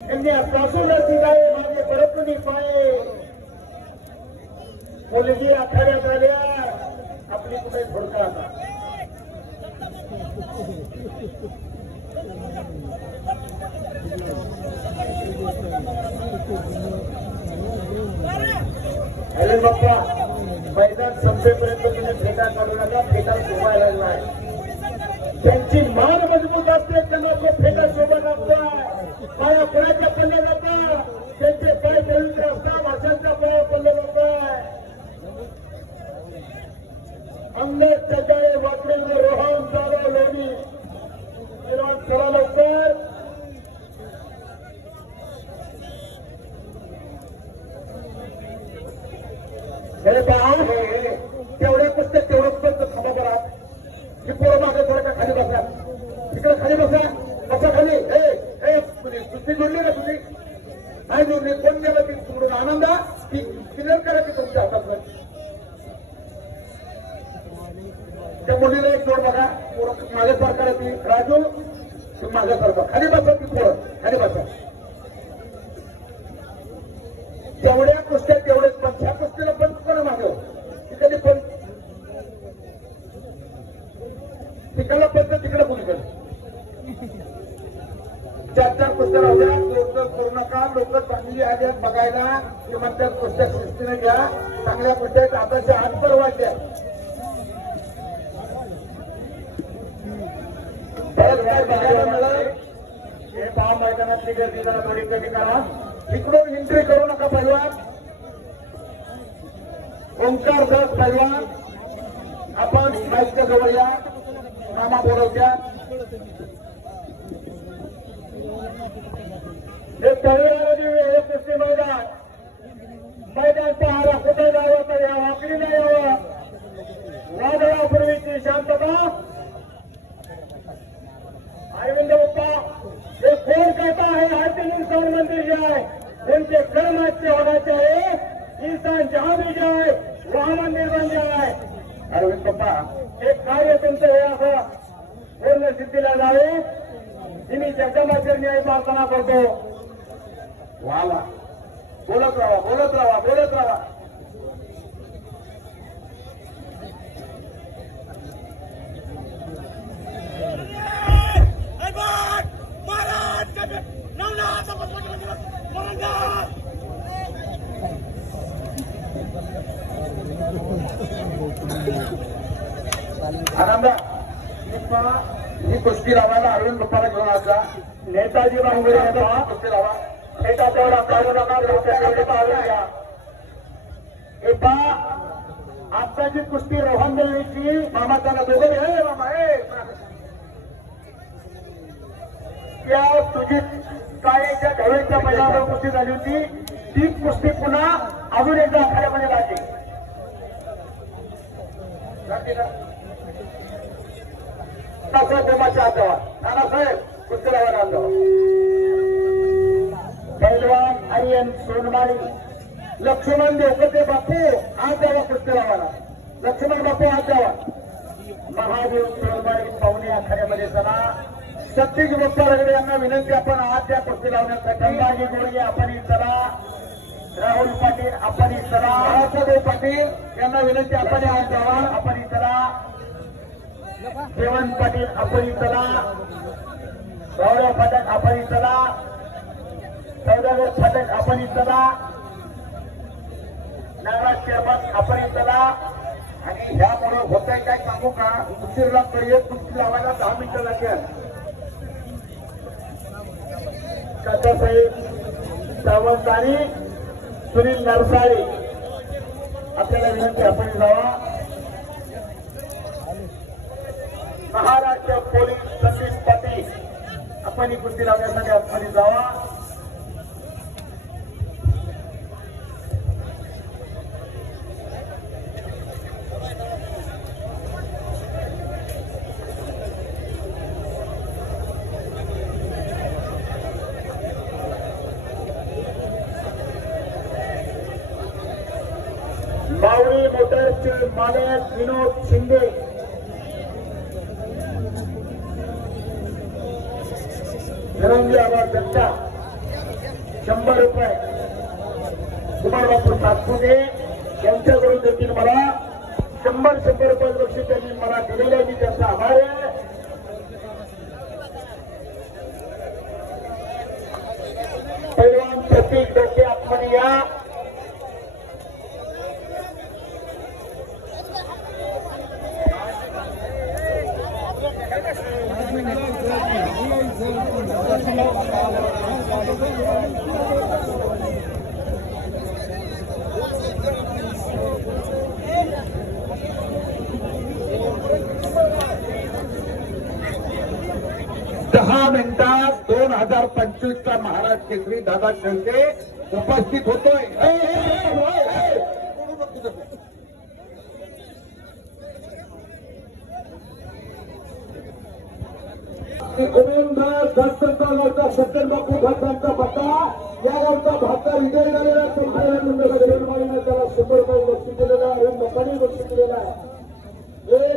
त्यांनी पासूनच दिलाय माझे परतुनी पाय मुलगी आखाड्यात आल्या आपली कुठे थोडका आता हॅलो बाप्पा मैदान संपेपर्यंत तुम्ही फेटा काढू नका फेटा शोभायला लागलाय त्यांची मान मजबूत असते त्यांना तो फेटा शोभा लागतोय पाया कोणाच्या पल्ले जाता त्यांचे पाय पवित्र असतात वासांच्या पाया पल्ले जाताय अंगद चटाळे वाकडेल रोहन जाधव लोणी चला लवकर हे पहा तेवढ्या पुस्तक तेवढं पुस्तक थांबा बरं ही पोरं मागे थोड्या खाली बसा तिकडे खाली बसा बसा खाली कुस्ती जोडली ना तुम्ही नाही जोडली कोण गेलं ती सोडून आनंदा ती क्लिअर करा की तुमच्या हातात त्या मुलीला एक जोड बघा माझ्या सरकार ती राजू तुम्ही माझ्या सरकार खाली बसा ती पोरं खाली बसा जेवढ्या कुस्त्या तेवढेच पण ह्या कुस्तीला पण करा मागं तिकडे पण तिकडला पण तिकडे बोलू चार कुस्त्या राहत्या लोक करू नका लोक चांगली आल्या बघायला ते म्हणतात कुस्त्या शिस्तीने घ्या चांगल्या कुस्त्या आताच्या हात तर वाढल्या परत काय बघायला मिळालं हे 6 मैदानातली गर्दी जरा थोडी कमी करा इकडून एंट्री करू नका पैलवान ओंकार दास पैलवान आपण माईकच्या जवळ या मामा बोलवत्या हे तळेगाव हे कुस्ती मैदान पहारा कुठे जावं तर या वाकडीला यावं वादळापूर्वीची शांतता अरविंद बाप्पा हे कोण कहता है हाथी इंसान मंदिर जाए उनके कर्म अच्छे होना चाहिए इंसान जहां भी जाए वहां मंदिर बन जाए अरविंद बाप्पा एक कार्य तुमचं हे असं पूर्ण सिद्धीला जावे मी जगदंबाचरणी आई प्रार्थना करतो वाला बोलत राहा बोलत राहा बोलत राहा आनंदा ही कुस्ती लावायला अरविंद बाप्पाला घेऊन आला नेताजी बांगुळे कुस्ती लावा नेता तेवढा काढू नका तेवढे पाहून घ्या हे पहा आत्ताची कुस्ती रोहन दिल्लीची मामा त्यांना दोघं हे मामा हे त्या तुझी काळेच्या ढवळीच्या मैदानावर कुस्ती झाली होती ती कुस्ती पुन्हा अजून एकदा आखाड्यामध्ये लागली गोमाच्या हातावर नानासाहेब कुस्ती लावा नांदवा पैलवान आर्यन सोनमाळी लक्ष्मण देवकते बापू आज द्यावा कुस्ती लावाला लक्ष्मण बापू आज द्यावा महादेव सोनमाळी पाहुणे आखाड्यामध्ये चला सतीश बाप्पा रगडे यांना विनंती आपण आज त्या कुस्ती लावण्यासाठी संभाजी गोळगे आपण चला राहुल पाटील आपण चला रावसाहेब पाटील यांना विनंती आपण आज द्यावा आपण चला देवंत पाटील आपण चला रावराव फाटक आपण चला सौदागर फाटक आपण चला नागराज शेरबत आपण चला आणि ह्यामुळे होत आहे काय सांगू का उशीर लागतो कुस्ती लावायला 10 मिनिटं लागेल काकासाहेब सावंत आणि सुनील नरसाळे आपल्याला विनंती आपण जावा महाराष्ट्र पोलीस सतीश पाटील आपण ही कुस्ती लावण्यासाठी आपण जावा मावळी मोटर्सचे मालक विनोद शिंदे धनंजय आवाज दत्ता 100 रुपये कुमार बापू सातपुते यांच्याकडून देखील मला 100 रुपये बक्षीस त्यांनी मला दिलेले आहे. मी त्यांचा आभार आहे. पैलवान प्रतीक डोके आत्मने या. दहा मिनिटात 2025चा महाराष्ट्र केसरी दादा शेळके उपस्थित होतोय. दत्तचा गावचा सत्यन बापू भटांचा पत्ता या गावचा भाता विजय झालेला त्याला 100 रुपये बक्षीस दिलेला आहे. लोकांनी बक्षीस दिलेला आहे.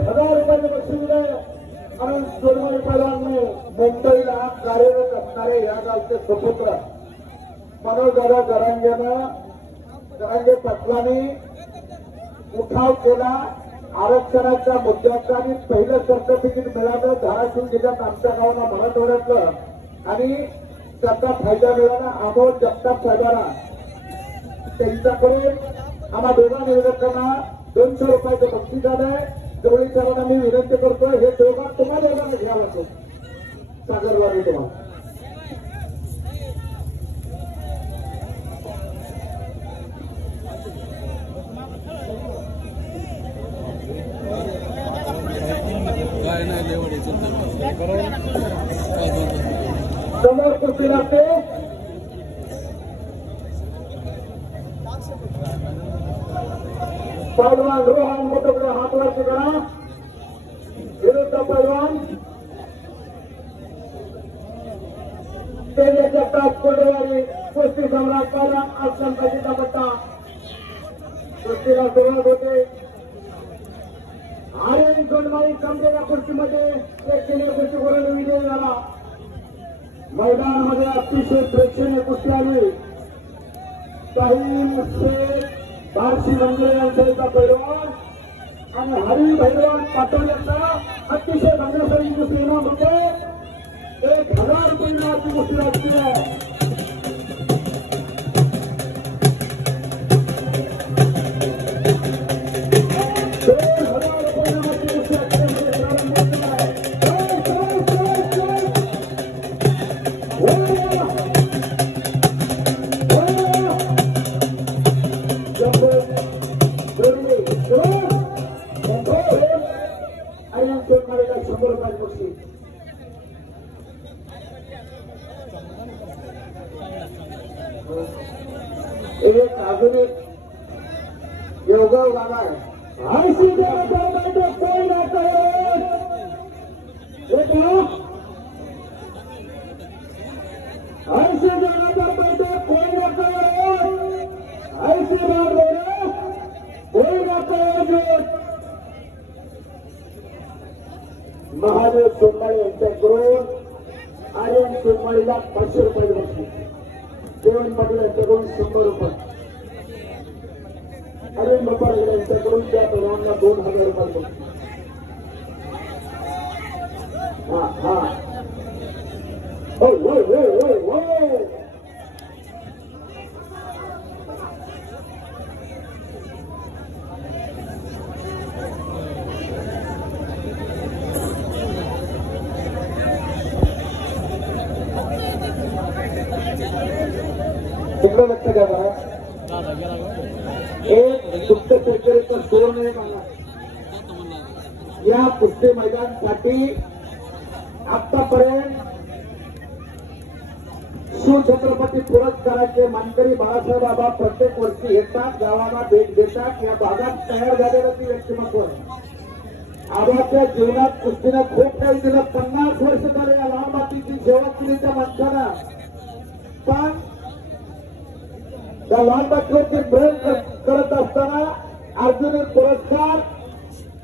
1000 रुपये बक्षीस दिले. आणि सोनवाडी पैलवानने मुंबईला कार्यरत असणारे या गावचे सुपुत्र मनोजदादा जरांगे पाटलांनी उठाव केला. आरक्षणाच्या मुद्द्याचा आणि पहिलं सर्टिफिकेट मिळालं धाराशिव जिल्ह्यात आमच्या गावाला मराठवाड्यातलं आणि त्याचा फायदा मिळाला. अमोल जगताप साहेबांना त्यांच्याकडे आम्हा दोघा निवेदकांना 200 रुपयाचं बक्षीस झालंय. जवळीकरांना मी विनंती करतोय हे दोघा तुम्हाला दोघांना घ्यावं लागतो. सागरवाडी तुम्हाला समोर कुस्ती लागते. पैलवान रोहन मोठकडे हात वरती करा. विरुद्ध पैलवान तेजे जगताप कोडेवाडी कुस्ती सम्राट पैलवान आसन पाहिजेचा पट्टा कुस्तीला सुरुवात होते. आर्यन सोनवाडी समजेला कुस्तीमध्ये एक केलेल्या कुस्ती करून विजय झाला. मैदानामध्ये अतिशय प्रेक्षणीय कुस्ती आली. शाहीन शेख बारशी मंगळे यांचा पैलवान आणि हरी भैरवान पाटील यांचा अतिशय रंगसरी कुस्ती इनाम होते. 1000 रुपये इनामाची कुस्ती लागली आहे. एक आधुनिक योगा गाणं आहे. ऐंशी जणांचा कोण गातं कोण गातं ऐंशी कोण गातं महादेव सोनवाडी यांच्याकडून आर्यन सोनवाडीला 500 रुपये बक्षीस. देवन पाटील यांच्याकडून 100 रुपये. अरविंद बापा यांच्याकडून त्या पैलवानांना 2000 रुपये बक्षीस. हा तिकडे लक्ष द्या बघा. एक गुप्त चर्चेचा स्टोर नाही मला. या कुस्ती मैदानासाठी आतापर्यंत शिवछत्रपती पुरस्काराचे मानकरी बाळासाहेब बाबा प्रत्येक वर्षी येतात, गावाला भेट देतात. या भागात तयार झालेलं ती व्यक्तिमत्व आबाच्या जीवनात कुस्तीनं खूप काही दिलं. 50 वर्ष झाले या लाल मातीची सेवा केली त्या माणसानं. पण त्या लाल मातीवरती प्रेम करत असताना अर्जुन पुरस्कार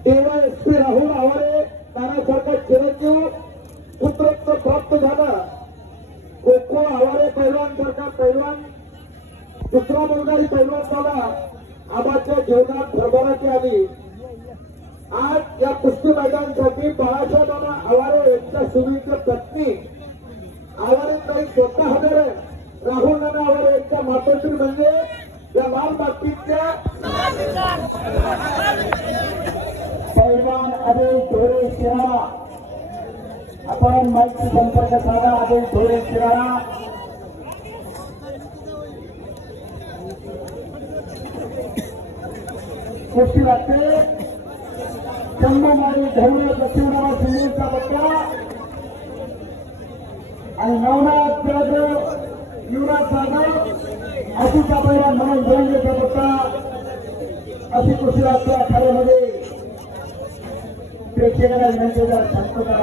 DYSP राहुल आवारे नानासारखा चिरंजीव पुत्रत्व प्राप्त झाला. लोको आवारे पैलवान सारखा पैलवान दुसरा मुलगाही पैलवान झाला. आबाच्या जीवनात भरभराटी आली. आज या कुस्ती मैदानासाठी बाळासाहेब मामा आवारे यांच्या सुनीच्या पत्नी आवारे ताई स्वतः हजर आहे. राहुल नाना आवारे यांच्या मातोश्री म्हणजे या लाल बाबतीतल्या पैलवान अनिल ढोरे शिराळा. आपण माहिती संपर्क साधा. अनिल ढोरे शिराळा कुस्ती लागते. चंदमारी धैर्य लक्ष्मीराव शिंदेचा बच्चा आणि नवनाथ जाधव युवराज जाधव अशीचा पैलवान म्हणून धोरणेचा बच्चा अशी कुस्ती लागते. अखाड्यामध्ये प्रेक्षकांना विनंती शांतता.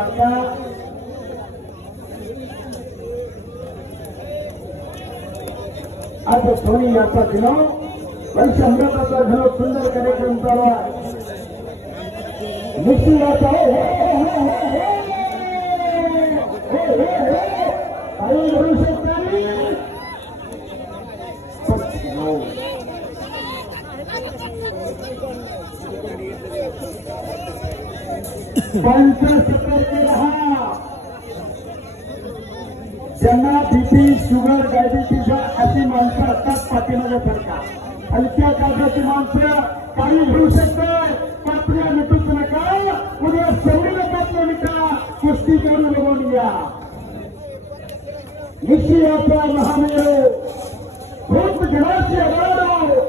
आज धोनी याचा दिनो पंचमृताचा दिनो सुंदर कार्यक्रम चालू आहे. निश्चित काही बोलू शकता. ज्यांना बीपी शुगर डायबिटीज अशी माणसं असतात पाठीमागे सरकार. हलक्या काळजाची माणसं पाणी घेऊ शकतात. पापड्या मिटूच नका. उद्या सवडीला पापड्या मिटा. कुस्ती करून बघून या. निश्चयाचा महामेरू खूप जनाची अगाडो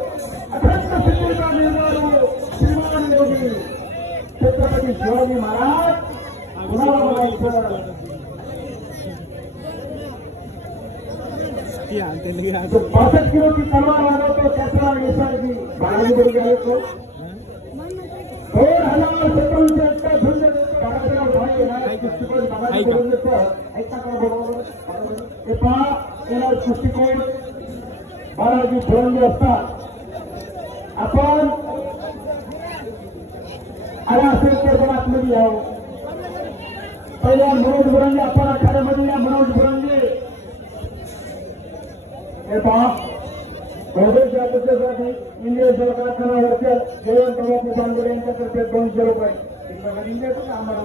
अखंड सिद्धीचा निर्माण श्रीमान योगी छत्रपती शिवाजी महाराज कुणाला म्हणायचं. 65 किलो की तलवार वाजवतो त्याचा निसर्गी बाळी बोल गेले तो 2017 झुंज बाळासाहेब भाई येणार कुस्तीकोट बाळासाहेब बोलून देतो. ऐका का बरोबर ते पहा येणार कुस्तीकोट बाळाजी धोरणे असतात. आपण आला असेल तर पण आतमध्ये यावं. पहिल्या मनोज बुरंगे आपण आखाड्यामध्ये या. मनोज बुरंगे हे पहा प्रदेश जातीसाठी इंडिया सरकारच्या वरच्या जयंत बापू बांगोरे यांच्यातर्फे 200 रुपये आम्हाला.